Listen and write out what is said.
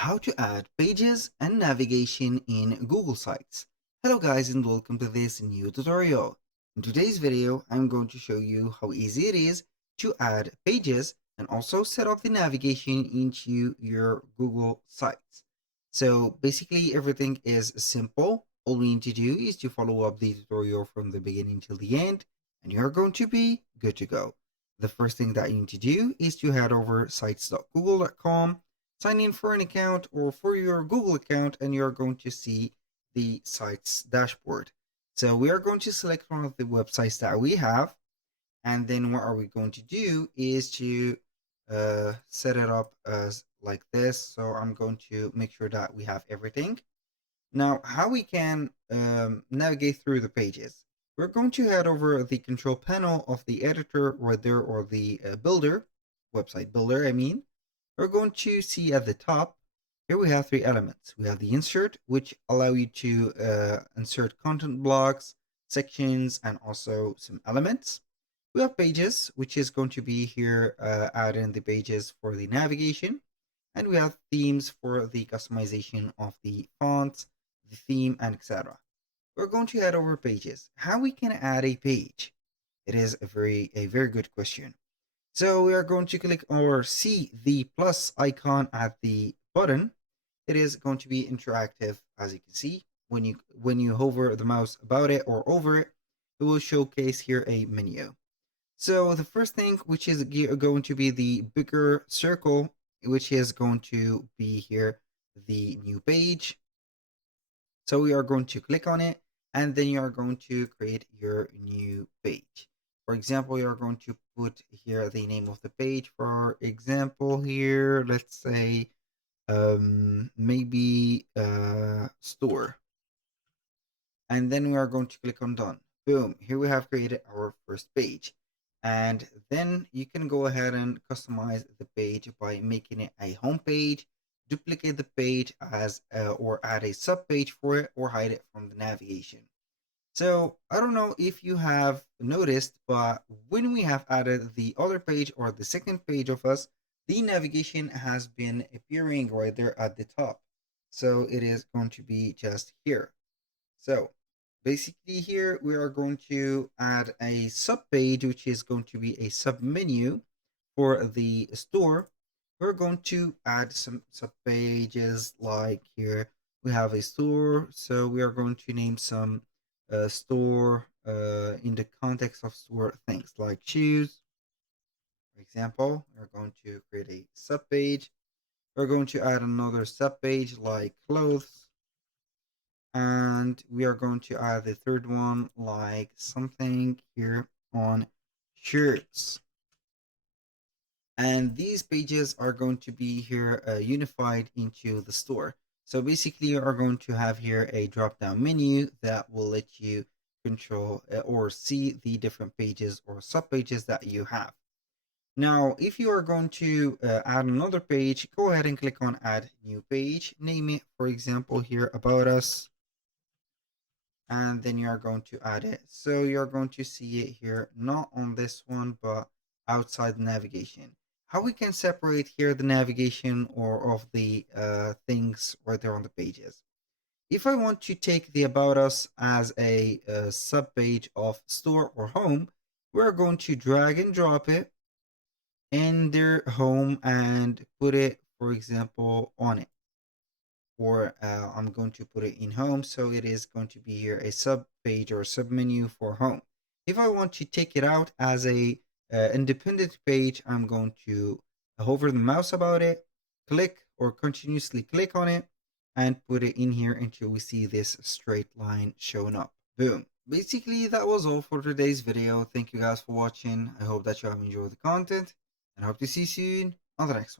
How to add pages and navigation in Google Sites. Hello guys and welcome to this new tutorial. In today's video, I'm going to show you how easy it is to add pages and also set up the navigation into your Google Sites. So basically everything is simple. All we need to do is to follow up the tutorial from the beginning till the end and you're going to be good to go. The first thing that you need to do is to head over sites.google.com, sign in for an account or for your Google account, and you're going to see the site's dashboard. So we are going to select one of the websites that we have, and then what are we going to do is to set it up as like this. So I'm going to make sure that we have everything. Now, how we can navigate through the pages. We're going to head over the control panel of the editor right there, or the builder, website builder, I mean. We're going to see at the top, here we have three elements. We have the insert, which allow you to insert content blocks, sections, and also some elements. We have pages, which is going to be here, add in the pages for the navigation. And we have themes for the customization of the fonts, the theme, and etc. We're going to head over pages. How we can add a page? It is a very good question. So we are going to click or see the plus icon at the button. It is going to be interactive, as you can see. When you hover the mouse about it or over it, it will showcase here a menu. So the first thing, which is going to be the bigger circle, which is going to be here the new page. So we are going to click on it, and then you are going to create your new page. For example, you are going to put here the name of the page. For example, here, let's say maybe store. And then we are going to click on done. Boom, here we have created our first page. And then you can go ahead and customize the page by making it a home page, duplicate the page as or add a sub page for it, or hide it from the navigation. So I don't know if you have noticed, but when we have added the other page or the second page of us, the navigation has been appearing right there at the top. So it is going to be just here. So basically here we are going to add a sub page, which is going to be a sub menu for the store. We're going to add some sub pages, like here we have a store. So we are going to name some store in the context of store things like shoes. For example, we're going to create a sub page. We're going to add another sub page like clothes, and we are going to add the third one like something here on shirts. And these pages are going to be here unified into the store. So basically you are going to have here a drop down menu that will let you control or see the different pages or sub pages that you have. Now, if you are going to add another page, go ahead and click on add new page, name it, for example, here about us, and then you are going to add it. So you're going to see it here, not on this one, but outside navigation. How we can separate here the navigation or of the things right there on the pages. If I want to take the about us as a sub page of store or home, we're going to drag and drop it in their home and put it, for example, on it. Or I'm going to put it in home, so it is going to be here a sub page or sub menu for home. If I want to take it out as a independent page, I'm going to hover the mouse about it, click or continuously click on it, and put it in here until we see this straight line showing up. Boom. Basically, that was all for today's video. Thank you guys for watching. I hope that you have enjoyed the content, and hope to see you soon on the next one.